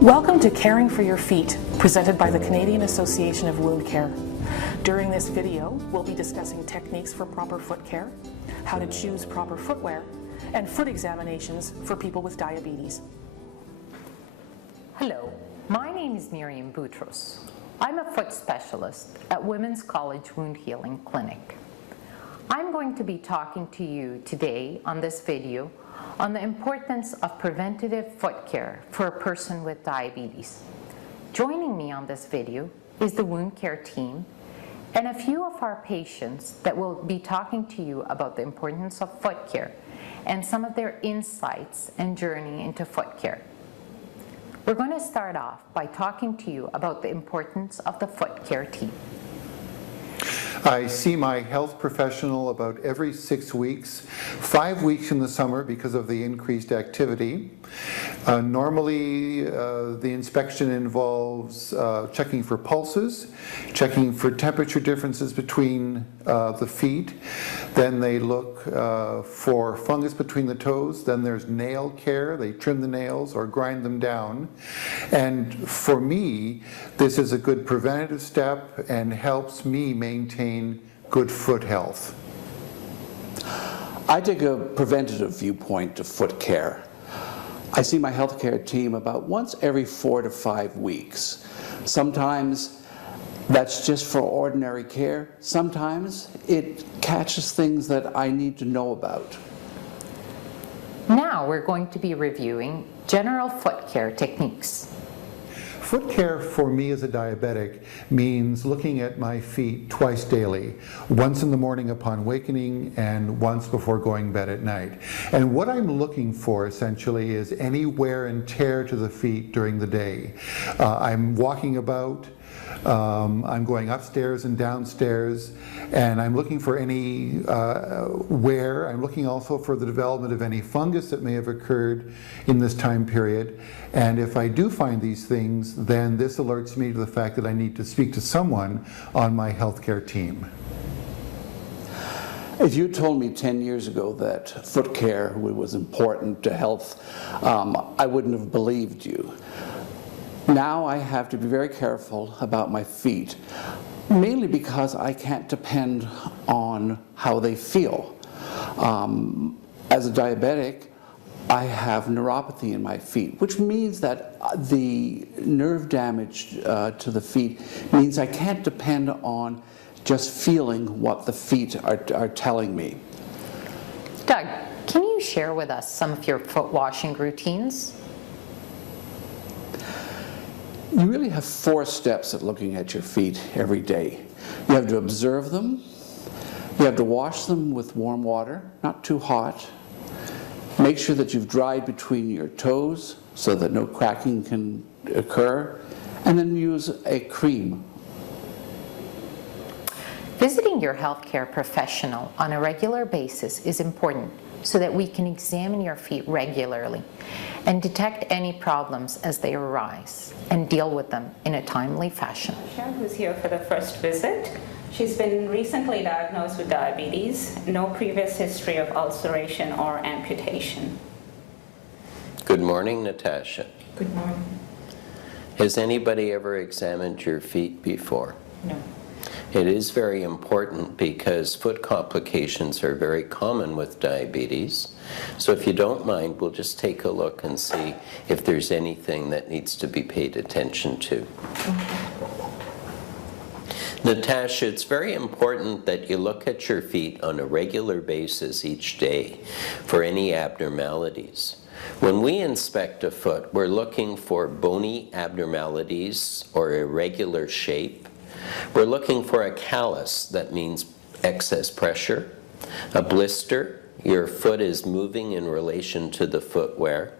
Welcome to Caring for Your Feet, presented by the Canadian Association of Wound Care. During this video, we'll be discussing techniques for proper foot care, how to choose proper footwear, and foot examinations for people with diabetes. Hello, my name is Miriam Boutros. I'm a foot specialist at Women's College Wound Healing Clinic. I'm going to be talking to you today on this video on the importance of preventative foot care for a person with diabetes. Joining me on this video is the wound care team and a few of our patients that will be talking to you about the importance of foot care and some of their insights and journey into foot care. We're going to start off by talking to you about the importance of the foot care team. I see my health professional about every 6 weeks, 5 weeks in the summer because of the increased activity. Normally, the inspection involves checking for pulses, checking for temperature differences between the feet. Then they look for fungus between the toes. Then there's nail care. They trim the nails or grind them down. And for me, this is a good preventative step and helps me maintain good foot health. I take a preventative viewpoint to foot care. I see my healthcare team about once every 4 to 5 weeks. Sometimes that's just for ordinary care. Sometimes it catches things that I need to know about. Now we're going to be reviewing general foot care techniques. Foot care for me as a diabetic means looking at my feet twice daily, once in the morning upon awakening and once before going to bed at night. And what I'm looking for essentially is any wear and tear to the feet during the day. I'm walking about, I'm going upstairs and downstairs, and I'm looking for any wear. I'm looking also for the development of any fungus that may have occurred in this time period. And if I do find these things, then this alerts me to the fact that I need to speak to someone on my healthcare team. If you told me 10 years ago that foot care was important to health, I wouldn't have believed you. Now I have to be very careful about my feet, mainly because I can't depend on how they feel. As a diabetic, I have neuropathy in my feet, which means that the nerve damage to the feet means I can't depend on just feeling what the feet are telling me. Doug, can you share with us some of your foot washing routines? You really have 4 steps at looking at your feet every day. You have to observe them, you have to wash them with warm water, not too hot. Make sure that you've dried between your toes so that no cracking can occur, and then use a cream. Visiting your healthcare professional on a regular basis is important so that we can examine your feet regularly and detect any problems as they arise and deal with them in a timely fashion. Sharon, who's here for the first visit. She's been recently diagnosed with diabetes, no previous history of ulceration or amputation. Good morning, Natasha. Good morning. Has anybody ever examined your feet before? No. It is very important because foot complications are very common with diabetes. So if you don't mind, we'll just take a look and see if there's anything that needs to be paid attention to. Natasha, it's very important that you look at your feet on a regular basis each day for any abnormalities. When we inspect a foot, we're looking for bony abnormalities or irregular shape. We're looking for a callus, that means excess pressure, a blister, your foot is moving in relation to the footwear,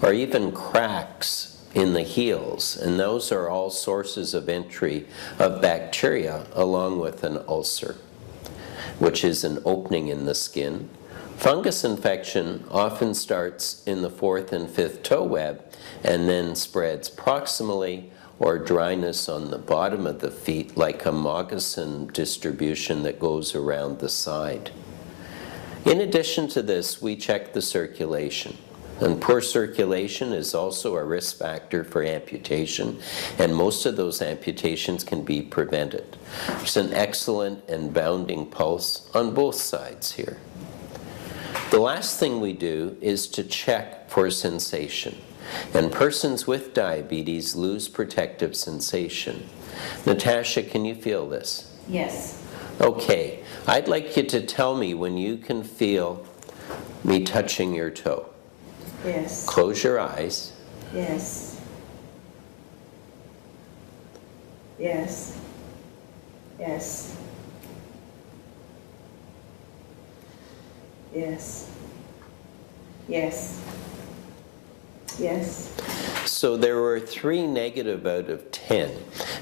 or even cracks in the heels, and those are all sources of entry of bacteria along with an ulcer, which is an opening in the skin. Fungus infection often starts in the 4th and 5th toe web and then spreads proximally, or dryness on the bottom of the feet like a moccasin distribution that goes around the side. In addition to this, we check the circulation. And poor circulation is also a risk factor for amputation, and most of those amputations can be prevented. There's an excellent and bounding pulse on both sides here. The last thing we do is to check for sensation. And persons with diabetes lose protective sensation. Natasha, can you feel this? Yes. Okay, I'd like you to tell me when you can feel me touching your toe. Yes. Close your eyes. Yes. Yes. Yes. Yes. Yes. Yes. So there were 3 negative out of 10,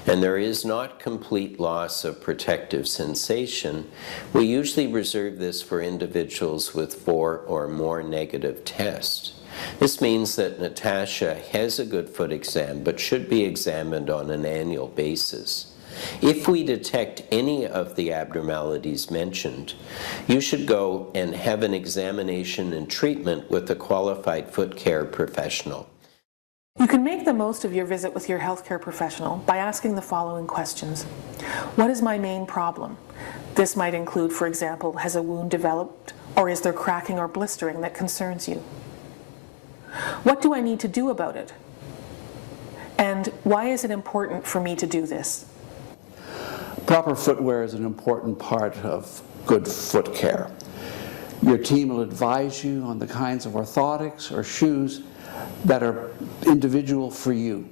and there is not complete loss of protective sensation. We usually reserve this for individuals with 4 or more negative tests. This means that Natasha has a good foot exam, but should be examined on an annual basis. If we detect any of the abnormalities mentioned, you should go and have an examination and treatment with a qualified foot care professional. You can make the most of your visit with your healthcare professional by asking the following questions. What is my main problem? This might include, for example, has a wound developed, or is there cracking or blistering that concerns you? What do I need to do about it? And why is it important for me to do this? Proper footwear is an important part of good foot care. Your team will advise you on the kinds of orthotics or shoes that are individual for you.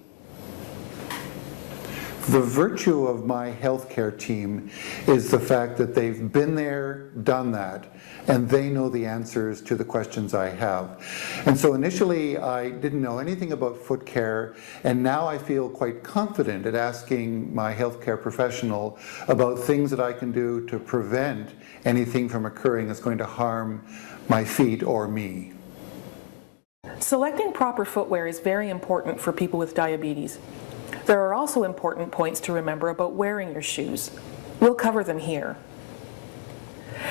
The virtue of my healthcare team is the fact that they've been there, done that, and they know the answers to the questions I have. And so initially I didn't know anything about foot care, and now I feel quite confident at asking my healthcare professional about things that I can do to prevent anything from occurring that's going to harm my feet or me. Selecting proper footwear is very important for people with diabetes. There are also important points to remember about wearing your shoes. We'll cover them here.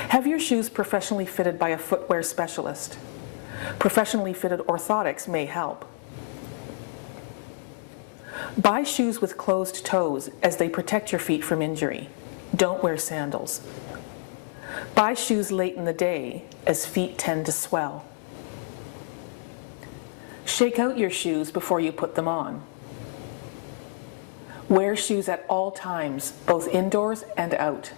Have your shoes professionally fitted by a footwear specialist. Professionally fitted orthotics may help. Buy shoes with closed toes as they protect your feet from injury. Don't wear sandals. Buy shoes late in the day as feet tend to swell. Shake out your shoes before you put them on. Wear shoes at all times, both indoors and out.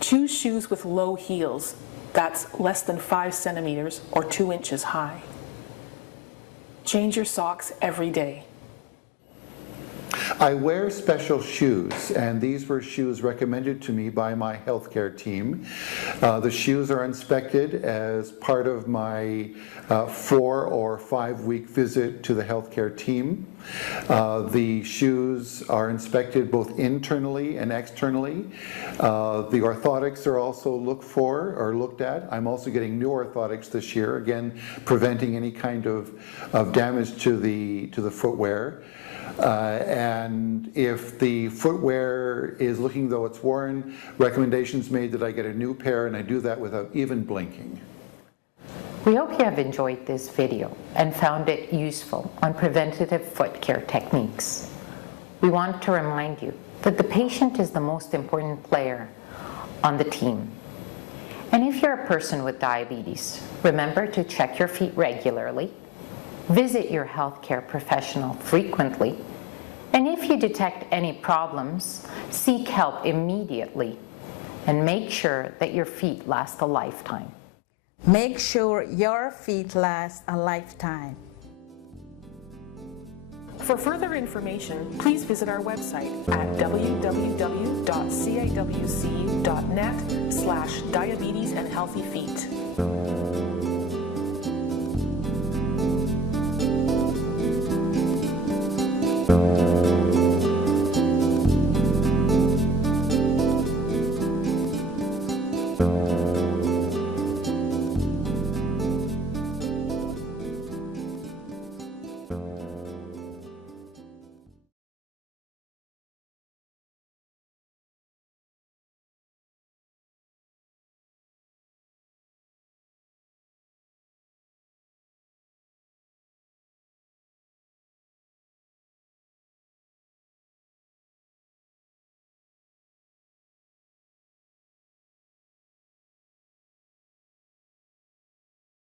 Choose shoes with low heels, that's less than 5 centimeters or 2 inches high. Change your socks every day. I wear special shoes, and these were shoes recommended to me by my healthcare team. The shoes are inspected as part of my 4 or 5 week visit to the healthcare team. The shoes are inspected both internally and externally. The orthotics are also looked at. I'm also getting new orthotics this year, again preventing any kind of damage to the footwear. And if the footwear is looking though it's worn, recommendations made that I get a new pair, and I do that without even blinking. We hope you have enjoyed this video and found it useful on preventative foot care techniques. We want to remind you that the patient is the most important player on the team. And if you're a person with diabetes, remember to check your feet regularly, visit your healthcare professional frequently, and if you detect any problems, seek help immediately and make sure that your feet last a lifetime. Make sure your feet last a lifetime. For further information, please visit our website at www.cawc.net/diabetes and healthy feet.